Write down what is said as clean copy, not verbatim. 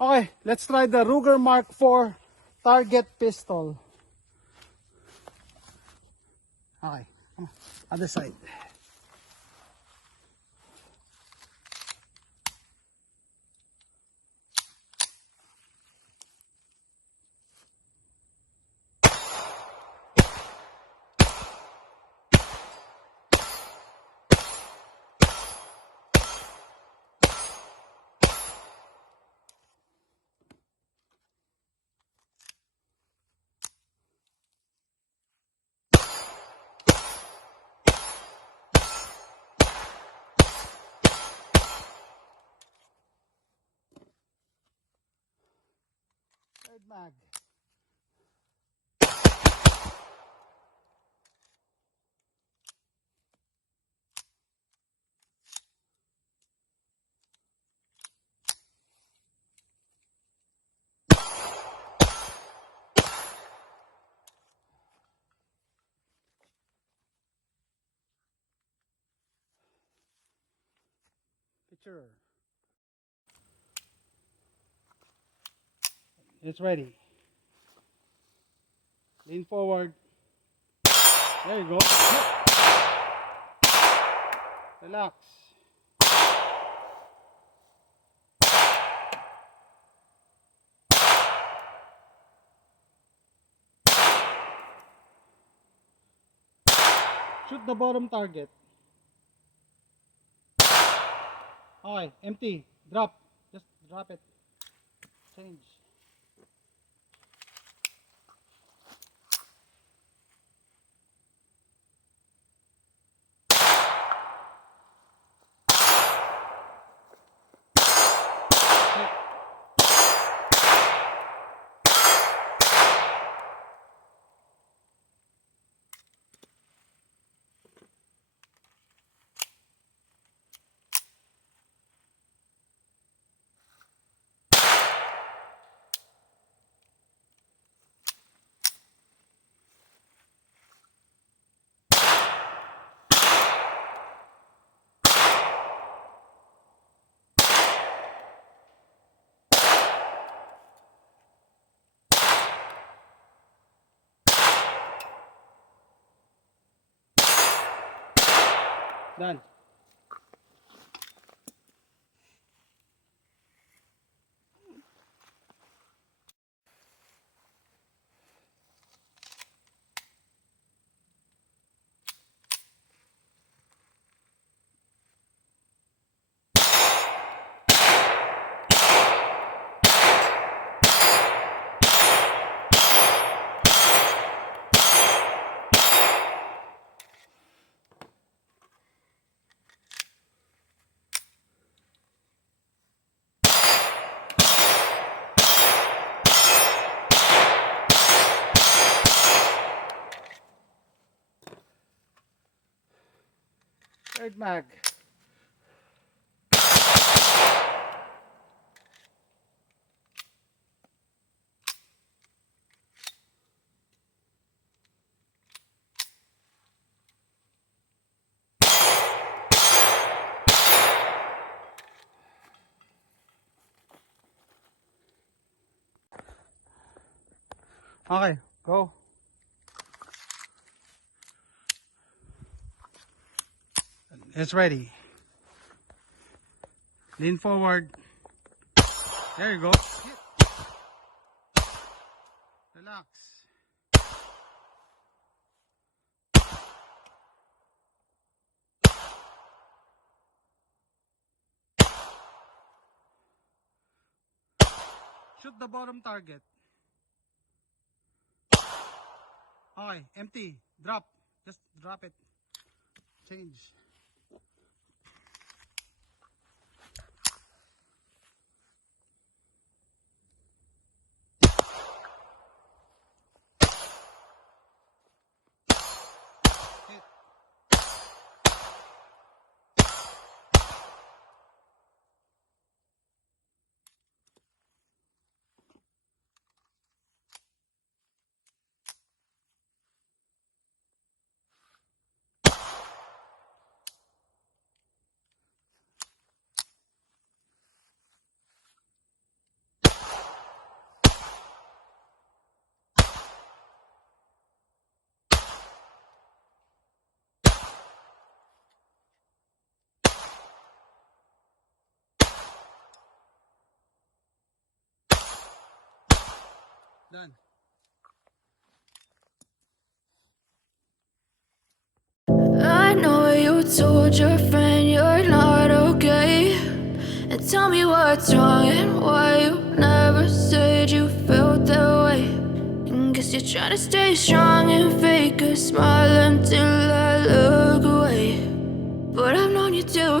Okay, let's try the Ruger Mark IV target pistol. Okay, other side. Third mag. Picture. It's ready. Lean forward. There you go. Relax. Shoot the bottom target. Okay, empty. Drop. Just drop it. Change. Done. Third mag. Okay, go. It's ready. Lean forward. There you go. Relax. Shoot the bottom target. Okay, empty. Drop. Just drop it. Change. Hit. Done. I know you told your friend you're not okay. And tell me what's wrong and why you never said you felt that way. And guess you're trying to stay strong and fake a smile until I look away. But I've known you too